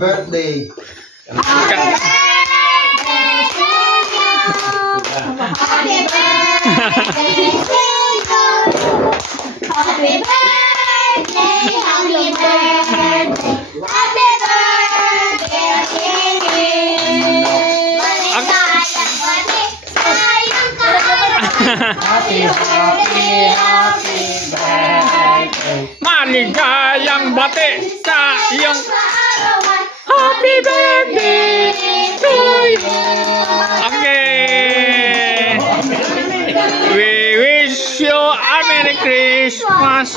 Birthday. Maligayang bati sa iyong happy birthday to you. Okay. We wish you a Merry Christmas.